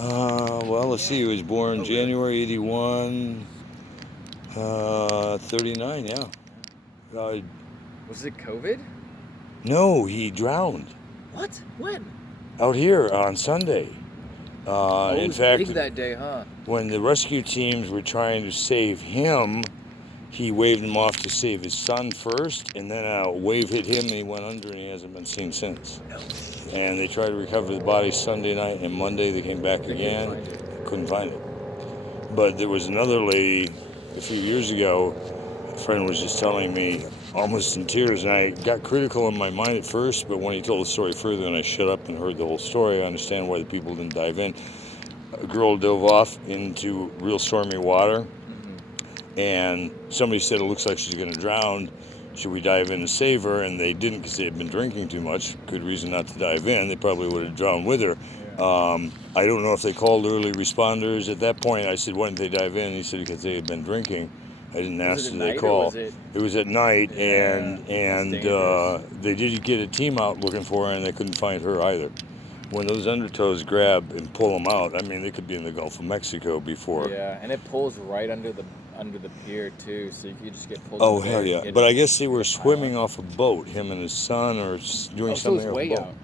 Well, let's see. He was born January 81, 39, yeah. Was it COVID? No, he drowned. What? When? Out here on Sunday. It In was fact, big that day, huh? when the rescue teams were trying to save him, he waved him off to save his son first, and then a wave hit him and he went under and he hasn't been seen since. And they tried to recover the body Sunday night, and Monday they came back again, couldn't find it. But there was another lady a few years ago, a friend was just telling me, almost in tears, and I got critical in my mind at first, but when he told the story further and I shut up and heard the whole story, I understand why the people didn't dive in. A girl dove off into real stormy water, and somebody said it looks like she's going to drown. Should we dive in and save her? And they didn't because they had been drinking too much. Good reason not to dive in. They probably would have drowned with her. I don't know if they called early responders. At that point, I said, why didn't they dive in? He said because they had been drinking. I didn't ask, did they call? It was at night, and they did get a team out looking for her, and they couldn't find her either. When those undertows grab and pull them out, I mean, they could be in the Gulf of Mexico before. Yeah, and it pulls right under the pier too, so you could just get pulled. Oh hell yeah! But I guess they were swimming off a boat, him and his son, or doing something off a boat. Out.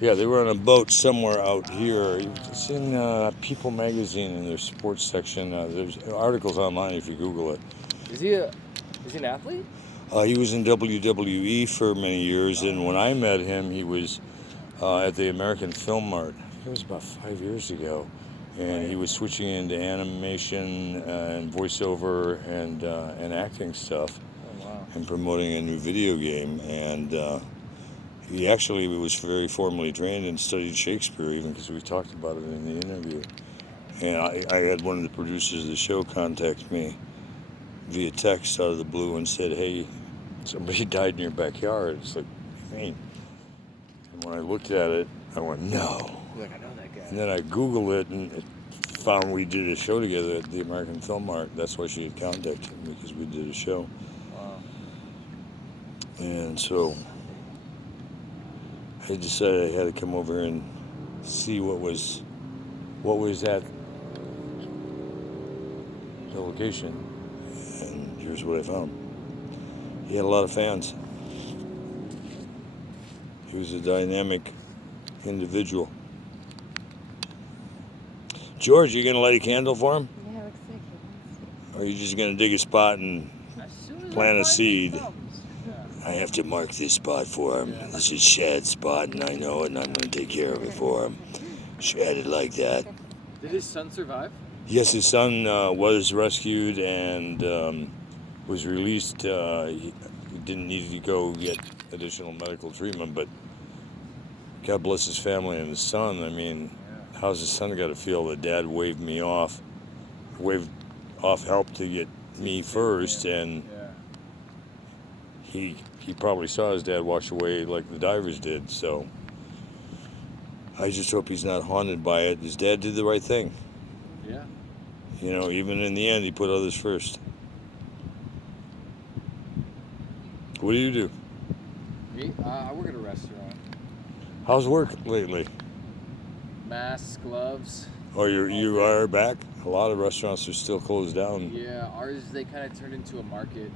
Yeah, they were on a boat somewhere out here. It's in People magazine in their sports section. There's articles online if you Google it. Is he an athlete? He was in WWE for many years, and when I met him, he was at the American Film Mart. It was about 5 years ago, and he was switching into animation and voiceover and acting stuff, and promoting a new video game. And he actually was very formally trained and studied Shakespeare, even because we talked about it in the interview. And I had one of the producers of the show contact me via text out of the blue and said, hey, somebody died in your backyard. It's like, what do you mean? And when I looked at it, I went, no. Like, I know that guy. And then I Googled it and it found we did a show together at the American Film Mart. That's why she had contacted me, because we did a show. Wow. And so I decided I had to come over and see what was at the location. And here's what I found. He had a lot of fans. He was a dynamic individual. George, you gonna light a candle for him? Yeah, looks like it. Or are you just gonna dig a spot and plant a seed? I have to mark this spot for him. This is Shad's spot, and I know it, and I'm gonna take care of it for him. Shad it like that. Did his son survive? Yes, his son was rescued and was released. He didn't need to go get additional medical treatment, but God bless his family and his son. I mean, how's his son got to feel that dad waved off help to get me first, and he probably saw his dad wash away like the divers did. So I just hope he's not haunted by it. His dad did the right thing. Yeah. You know, even in the end, he put others first. What do you do? Me? I work at a restaurant. How's work lately? Masks, gloves. Oh, you are back? A lot of restaurants are still closed down. Yeah, ours, they kind of turned into a market.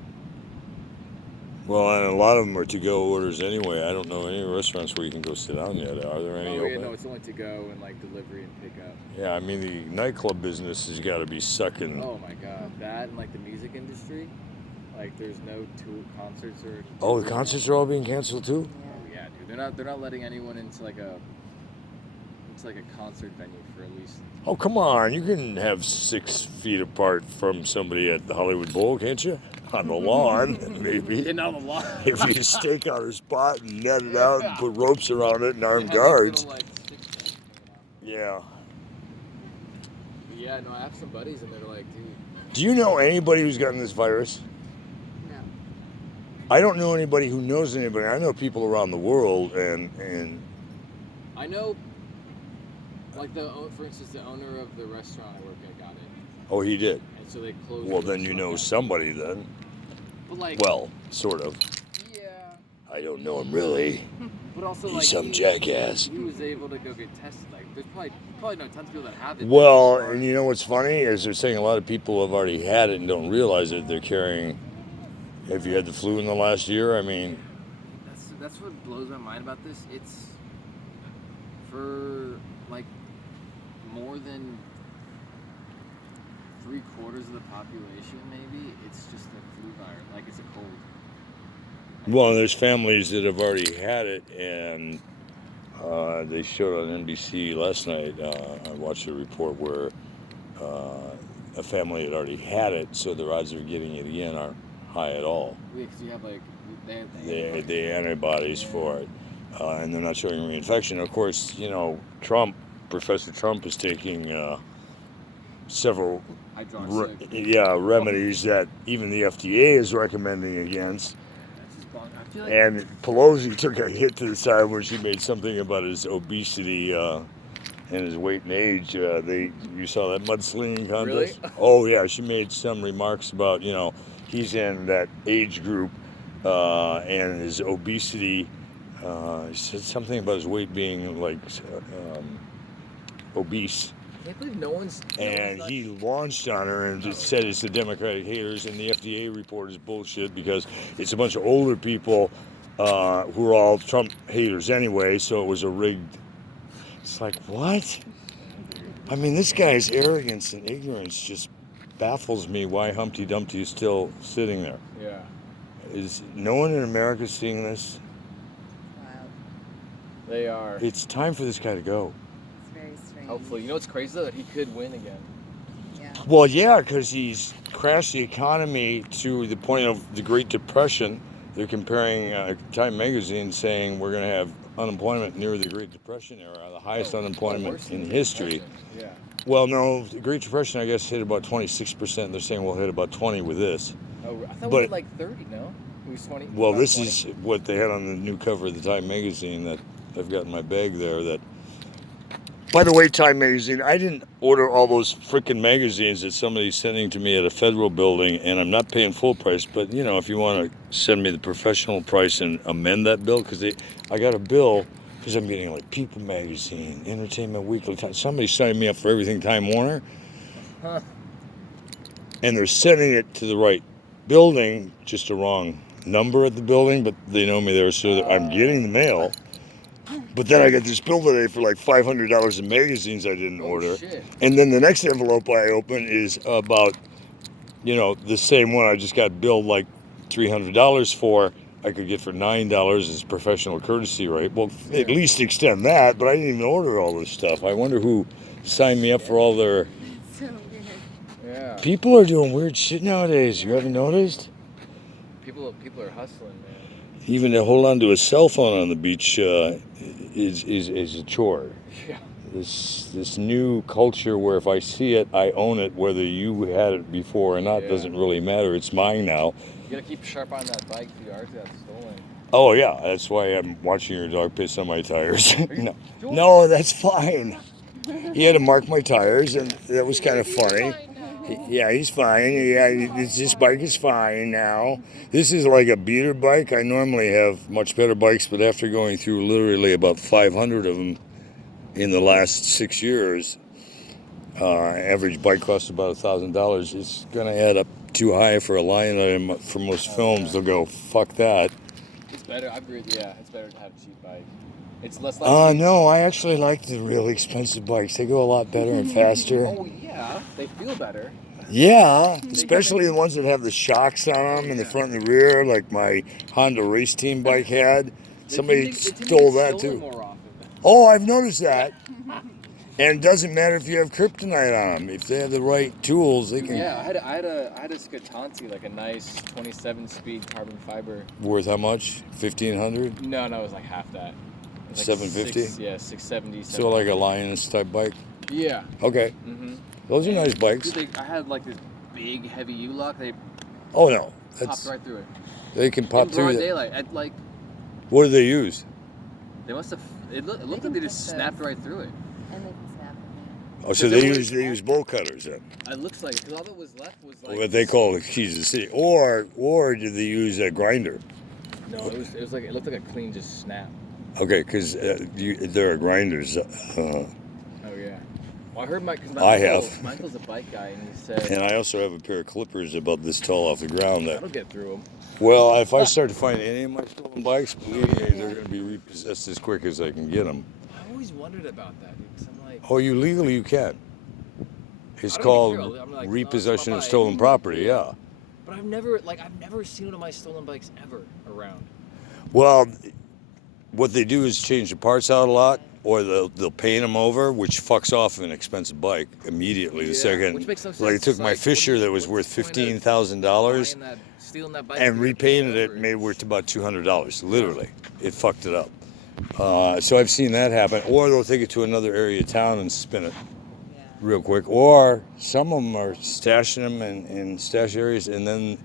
Well, and a lot of them are to-go orders anyway. I don't know any restaurants where you can go sit down yet. Are there any open? Yeah, no, it's only to-go and, like, delivery and pickup. Yeah, I mean, the nightclub business has got to be sucking. Oh, my God. That and, like, the music industry. Like, there's no concerts or... Oh, the concerts are all being canceled, too? Oh, yeah, dude. They're not letting anyone into, like, a concert venue for at least... Oh, come on. You can have 6 feet apart from somebody at the Hollywood Bowl, can't you? On the lawn, maybe. Getting on the lawn. If you stake out a spot and net it out and put ropes around it and armed guards. Little, like, sticks yeah. Yeah, no, I have some buddies and they're like, dude. Do you know anybody who's gotten this virus? No. I don't know anybody who knows anybody. I know people around the world, and I know, like, for instance, the owner of the restaurant I work at got it. Oh, he did? And so they closed. Well, then you know somebody then. But, like... Well, sort of. Yeah. I don't know him really. But also, He's like, some jackass. He was able to go get tested. Like, there's probably no tons of people that have it. Well, and you know what's funny is they're saying a lot of people have already had it and don't realize it. They're carrying. Have you had the flu in the last year? I mean, that's what blows my mind about this. It's for like more than 3/4 of the population, maybe. It's just a flu virus, like it's a cold. well, there's families that have already had it, and they showed on NBC last night. I watched a report where a family had already had it, so their odds of getting it again aren't high at all. Yeah, because you have like The antibodies for it, and they're not showing reinfection. Of course, you know, Professor Trump is taking several remedies that even the FDA is recommending against. Like, and Pelosi took a hit to the side where she made something about his obesity and his weight and age. You saw that mudslinging contest? Really? Oh yeah, she made some remarks about, you know, he's in that age group and his obesity. He said something about his weight being like obese. I can't believe no one's He launched on her and just said it's the Democratic haters, and the FDA report is bullshit because it's a bunch of older people who are all Trump haters anyway, so it was a rigged. It's like, what? I mean, this guy's arrogance and ignorance just baffles me why Humpty Dumpty is still sitting there. Yeah. Is no one in America seeing this? Wow. They are. It's time for this guy to go. It's very strange. Hopefully. You know what's crazy though? That he could win again. Yeah. Well, yeah, because he's crashed the economy to the point of the Great Depression. They're comparing Time magazine saying we're going to have unemployment near the Great Depression era, the highest unemployment in history. Yeah. Well, no, the Great Depression, I guess, hit about 26%. They're saying we'll hit about 20 with this. Oh, I thought we hit like 30, no? It was 20. Well, this 20. is what they had on the new cover of the Time magazine that I've got in my bag there. That, by the way, Time magazine, I didn't order all those freaking magazines that somebody's sending to me at a federal building, and I'm not paying full price. But you know, if you want to send me the professional price and amend that bill, because I got a bill because I'm getting like People magazine, Entertainment Weekly. Somebody signed me up for everything Time Warner, and they're sending it to the right building, just a wrong number at the building, but they know me there, so I'm getting the mail. But then I got this bill today for like $500 in magazines I didn't order. Shit. And then the next envelope I open is about, you know, the same one I just got billed like $300 for. I could get for $9 as professional courtesy rate. Well, at least extend that, but I didn't even order all this stuff. I wonder who signed me up for all their... So weird. Yeah. People are doing weird shit nowadays. You haven't noticed? People are hustling, man. Even to hold on to a cell phone on the beach is a chore. Yeah. This new culture where if I see it, I own it, whether you had it before or not, doesn't really matter. It's mine now. You gotta keep sharp on that bike for your RC that's stolen. Oh yeah, that's why I'm watching your dog piss on my tires. No, that's fine. He had to mark my tires, and that was kind of funny. Yeah, he's fine. Yeah, this bike is fine now. This is like a beater bike. I normally have much better bikes, but after going through literally about 500 of them in the last 6 years, average bike costs about $1,000. It's going to add up too high for a line item for most films. They'll go, fuck that. It's better. I agree. Yeah, it's better to have a cheap bike. It's less like. No, I actually like the really expensive bikes. They go a lot better and faster. Oh yeah, they feel better. Yeah, especially the ones that have the shocks on them in the front and the rear, like my Honda Race Team bike had. Somebody stole that too. More often. Oh, I've noticed that. And it doesn't matter if you have kryptonite on them. If they have the right tools, they can. Yeah, I had a Scatanti, like a nice 27-speed carbon fiber. Worth how much? 1,500? No, it was like half that. It was 750? Yeah, 670. So like a Lioness type bike. Yeah. Okay. Mhm. Those are nice bikes. Dude, I had like this big heavy U-lock. They Oh no, popped right through it. They can pop In through broad that. daylight. At like What do they use? they must have. It looked like they just snapped right through it. And they can snap them. Oh, so they use bolt cutters then. It looks like because all that was left was like. What they call the keys to the city, or do they use a grinder? No, it was like it looked like a clean just snap. Okay, because there are grinders. Oh yeah. Well, I heard my uncle's a bike guy, and he said. And I also have a pair of clippers about this tall off the ground. That'll get through them. Well, if I start to find any of my stolen bikes, believe me, they're going to be repossessed as quick as I can get them. I always wondered about that, dude. 'Cause I'm like. Oh, legally you can. It's called like, repossession of stolen property. Yeah. But I've never seen one of my stolen bikes ever around. Well, what they do is change the parts out a lot, or they'll paint them over, which fucks off an expensive bike immediately. The second, which makes no sense. like, it took my Fisher that was worth $15,000 and repainted it, made it worth about $200. Literally, it fucked it up. So I've seen that happen. Or they'll take it to another area of town and spin it real quick. Or some of them are stashing them in stash areas and then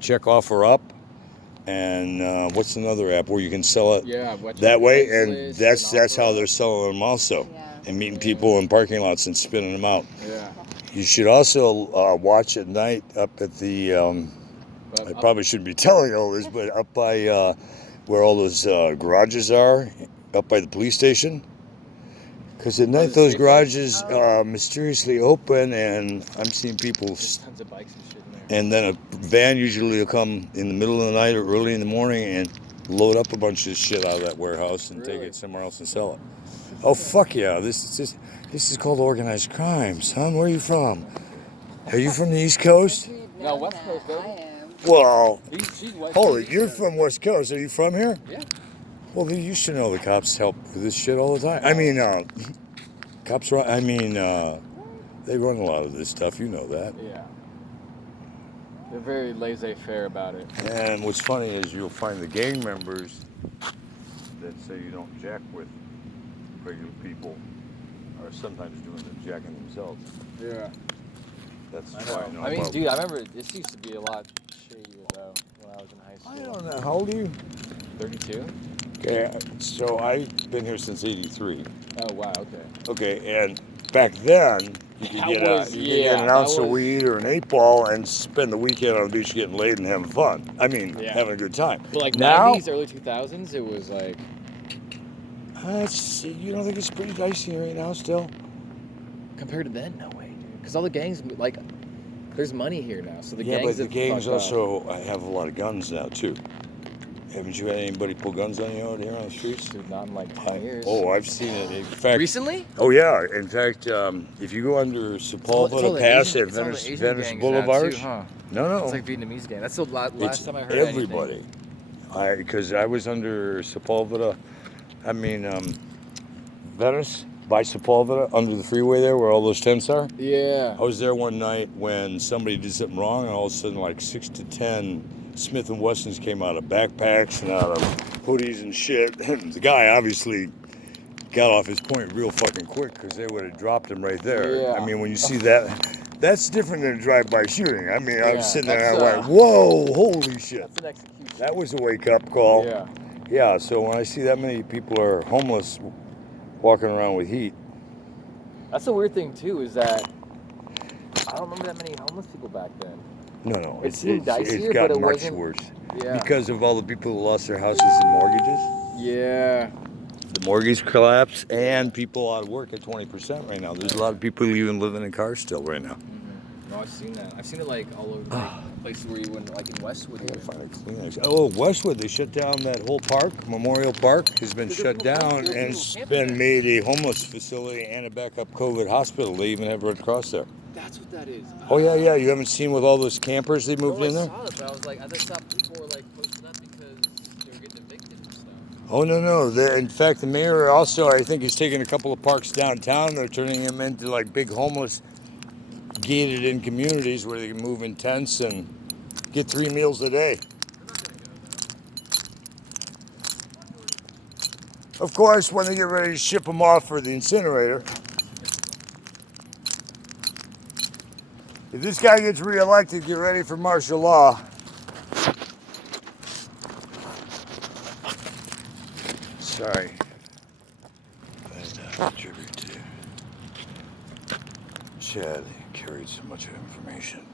check offer up. And what's another app where you can sell it that way? And that's how they're selling them also. And meeting people in parking lots and spinning them out. Yeah. You should also watch at night up at the, I probably shouldn't be telling all this, but up by where all those garages are, up by the police station. Because at night those garages mysteriously open, and I'm seeing people. Tons of bikes and shit in there. And then a van usually will come in the middle of the night or early in the morning and load up a bunch of shit out of that warehouse and take it somewhere else and sell it. Oh fuck yeah! This is called organized crime, son. Where are you from? Are you from the East Coast? No, West Coast, baby. I am. Well, She's West holy, Coast. you're from West Coast. Are you from here? Yeah. Well, you should know the cops help with this shit all the time. I mean, cops run. I mean, they run a lot of this stuff. You know that. Yeah. They're very laissez-faire about it. And what's funny is you'll find the gang members that say you don't jack with regular people are sometimes doing the jacking themselves. Yeah. That's I why I know. know. I mean, dude, I remember this used to be a lot shadier though when I was in high I school. don't know. How old are you? 32? Okay, so I've been here since '83. Oh wow, okay. Okay, and back then you could get an ounce of weed or an 8-ball and spend the weekend on the beach getting laid and having fun. I mean, having a good time. But like now, 90s, early 2000s, it was like. You don't think it's pretty dicey right now still? Compared to then, no way, dude. Because all the gangs, like, there's money here now, so the gangs. Yeah, but the have gangs fucked also have a lot of guns now too. Haven't you had anybody pull guns on you out here on the streets? Dude, not in like 10 years. Oh, I've seen it. In fact, recently? Oh yeah. In fact, if you go under Sepulveda Pass at Venice Boulevard, no, it's like Vietnamese gang. That's the last time I heard everybody. Because I was under Sepulveda. I mean, Venice by Sepulveda under the freeway there, where all those tents are. Yeah. I was there one night when somebody did something wrong, and all of a sudden, like 6 to 10 Smith & Wessons came out of backpacks and out of hoodies and shit. And the guy obviously got off his point real fucking quick because they would have dropped him right there. Yeah. I mean, when you see that, that's different than a drive-by shooting. I mean, I was sitting there and I went, that's, whoa, holy shit. That's an execution. That was a wake-up call. Yeah. Yeah, so when I see that many people are homeless walking around with heat. That's the weird thing, too, is that I don't remember that many homeless people back then. No, it's gotten but it much wasn't worse. Yeah. Because of all the people who lost their houses and mortgages. Yeah. The mortgage collapse and people out of work at 20% right now. There's a lot of people even living in cars still right now. Mm-hmm. No, I've seen that. I've seen it like all over like, places where you wouldn't, like in Westwood. Find a Kleenex. Oh, Westwood, they shut down that whole park. Memorial Park has been shut down and it's been made a homeless facility and a backup COVID hospital. They even have Red Cross there. That's what that is. Oh, yeah. You haven't seen with all those campers they moved in there? I saw it, but I was like, I just thought people were like posting up because they were getting evicted and stuff. Oh, no. In fact, the mayor also, I think, is taking a couple of parks downtown. They're turning them into like big homeless gated in communities where they can move in tents and get 3 meals a day. Of course, when they get ready to ship them off for the incinerator. If this guy gets reelected, get ready for martial law. Sorry. But, tribute to Shad, he carried so much information.